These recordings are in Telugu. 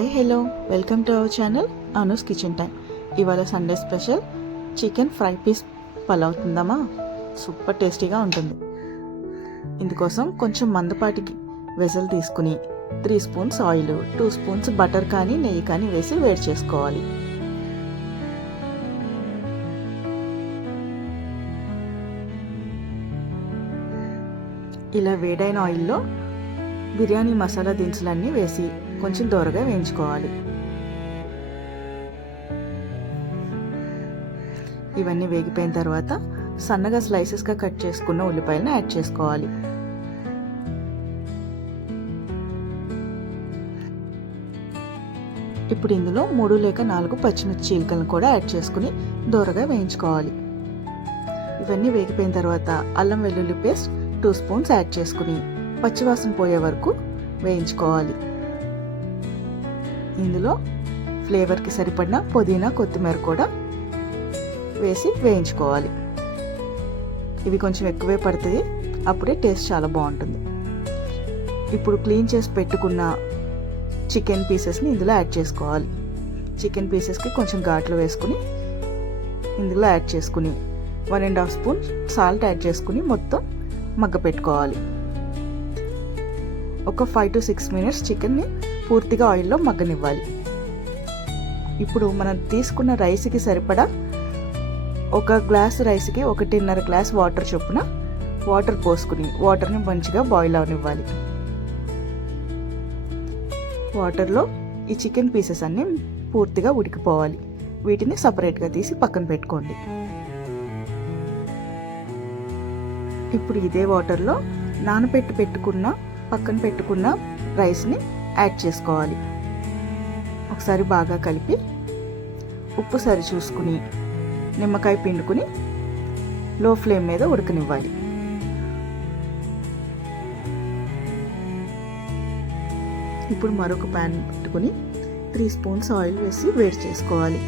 Hi hello. Welcome to our channel Anu's kitchen time ఇవాళ Sunday special. Chicken fry piece pulao తిందామా? సూపర్ టేస్టీగా ఉంటుంది. ఇందుకోసం కొంచెం మందపాటికి వెజల్ తీసుకుని three spoons oil two spoons butter కానీ నెయ్యి కానీ వేసి వేడి చేసుకోవాలి. ఇలా వేడైన ఆయిల్లో బిర్యానీ మసాలా దినుసులన్నీ వేసి కొంచెం దూరగా వేయించుకోవాలి. ఇవన్నీ వేగిపోయిన తర్వాత సన్నగా స్లైసెస్గా కట్ చేసుకున్న ఉల్లిపాయలను యాడ్ చేసుకోవాలి. ఇప్పుడు ఇందులో మూడు లేక నాలుగు పచ్చిమిర్చి చీలికలను కూడా యాడ్ చేసుకుని దూరగా వేయించుకోవాలి. ఇవన్నీ వేగిపోయిన తర్వాత అల్లం వెల్లుల్లి పేస్ట్ టూ స్పూన్స్ యాడ్ చేసుకుని పచ్చివాసన పోయే వరకు వేయించుకోవాలి. ఇందులో ఫ్లేవర్కి సరిపడిన పుదీనా కొత్తిమీర కూడా వేసి వేయించుకోవాలి. ఇవి కొంచెం ఎక్కువే పడుతుంది అప్పుడే టేస్ట్ చాలా బాగుంటుంది. ఇప్పుడు క్లీన్ చేసి పెట్టుకున్న చికెన్ పీసెస్ని ఇందులో యాడ్ చేసుకోవాలి. చికెన్ పీసెస్కి కొంచెం ఘాట్లు వేసుకుని ఇందులో యాడ్ చేసుకుని one and half spoon salt add చేసుకుని మొత్తం మగ్గ పెట్టుకోవాలి ఒక ఫైవ్ టు సిక్స్ మినిట్స్ చికెన్ని పూర్తిగా ఆయిల్లో మగ్గనివ్వాలి. ఇప్పుడు మనం తీసుకున్న రైస్కి సరిపడా ఒక గ్లాస్ రైస్కి ఒకటిన్నర గ్లాస్ వాటర్ చొప్పున వాటర్ పోసుకుని వాటర్ని మంచిగా బాయిల్ అవనివ్వాలి. వాటర్లో ఈ చికెన్ పీసెస్ అన్నీ పూర్తిగా ఉడికిపోవాలి. వీటిని సపరేట్గా తీసి పక్కన పెట్టుకోండి. ఇప్పుడు ఇదే వాటర్లో నానబెట్టి పెట్టుకున్న పక్కన పెట్టుకున్న రైస్ని యాడ్ చేసుకోవాలి. ఒకసారి బాగా కలిపి ఉప్పు సరి చూసుకుని నిమ్మకాయ పిండుకుని లో ఫ్లేమ్ మీద ఉడకనివ్వాలి. ఇప్పుడు మరొక ప్యాన్ పెట్టుకుని త్రీ స్పూన్స్ ఆయిల్ వేసి వేడి చేసుకోవాలి.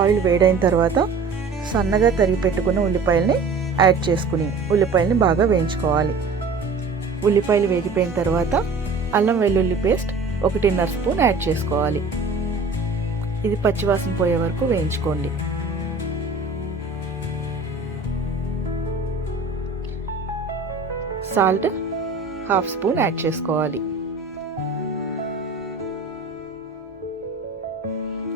ఆయిల్ వేడైన తర్వాత సన్నగా తరిగి పెట్టుకున్న ఉల్లిపాయల్ని యాడ్ చేసుకుని ఉల్లిపాయల్ని బాగా వేయించుకోవాలి. ఉల్లిపాయలు వేగిపోయిన తర్వాత అల్లం వెల్లుల్లి పేస్ట్ ఒకటిన్నర స్పూన్ యాడ్ చేసుకోవాలి. ఇది పచ్చివాసన పోయే వరకు వేయించుకోండి. సాల్ట్ హాఫ్ స్పూన్ యాడ్ చేసుకోవాలి.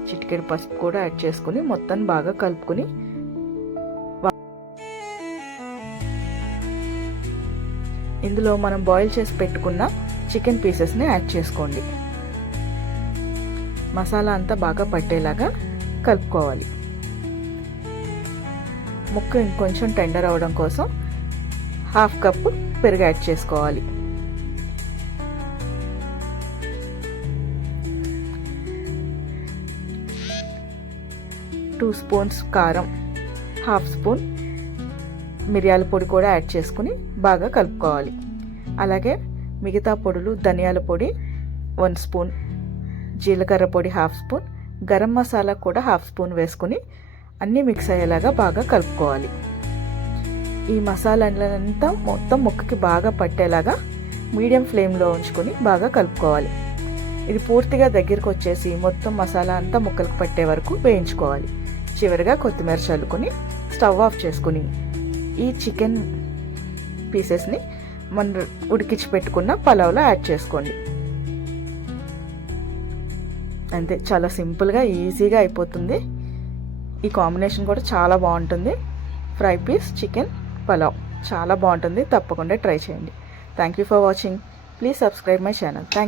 చిటికెడు పసుపు కూడా యాడ్ చేసుకుని మొత్తం బాగా కలుపుకొని ఇందులో మనం బాయిల్ చేసి పెట్టుకున్న చికెన్ పీసెస్ని యాడ్ చేసుకోండి. మసాలా అంతా బాగా పట్టేలాగా కలుపుకోవాలి. ముక్క ఇంకొంచెం టెండర్ అవడం కోసం హాఫ్ కప్ పెరుగు యాడ్ చేసుకోవాలి. టూ స్పూన్స్ కారం హాఫ్ స్పూన్ మిరియాల పొడి కూడా యాడ్ చేసుకుని బాగా కలుపుకోవాలి. అలాగే మిగతా పొడులు ధనియాల పొడి వన్ స్పూన్ జీలకర్ర పొడి హాఫ్ స్పూన్ గరం మసాలా కూడా హాఫ్ స్పూన్ వేసుకుని అన్నీ మిక్స్ అయ్యేలాగా బాగా కలుపుకోవాలి. ఈ మసాలాలంతా మొత్తం ముక్కకి బాగా పట్టేలాగా మీడియం ఫ్లేమ్లో ఉంచుకొని బాగా కలుపుకోవాలి. ఇది పూర్తిగా దగ్గరికి వచ్చేసి మొత్తం మసాలా అంతా ముక్కలకు పట్టే వరకు వేయించుకోవాలి. చివరిగా కొత్తిమీర చల్లుకొని స్టవ్ ఆఫ్ చేసుకుని ఈ చికెన్ పీసెస్ని మన ఉడికించి పెట్టుకున్న పలావ్లో యాడ్ చేసుకోండి. అంతే చాలా సింపుల్గా ఈజీగా అయిపోతుంది. ఈ కాంబినేషన్ కూడా చాలా బాగుంటుంది. Fry piece chicken pulao. చాలా బాగుంటుంది. తప్పకుండా ట్రై చేయండి. Thank you for watching. Please subscribe my channel. Thank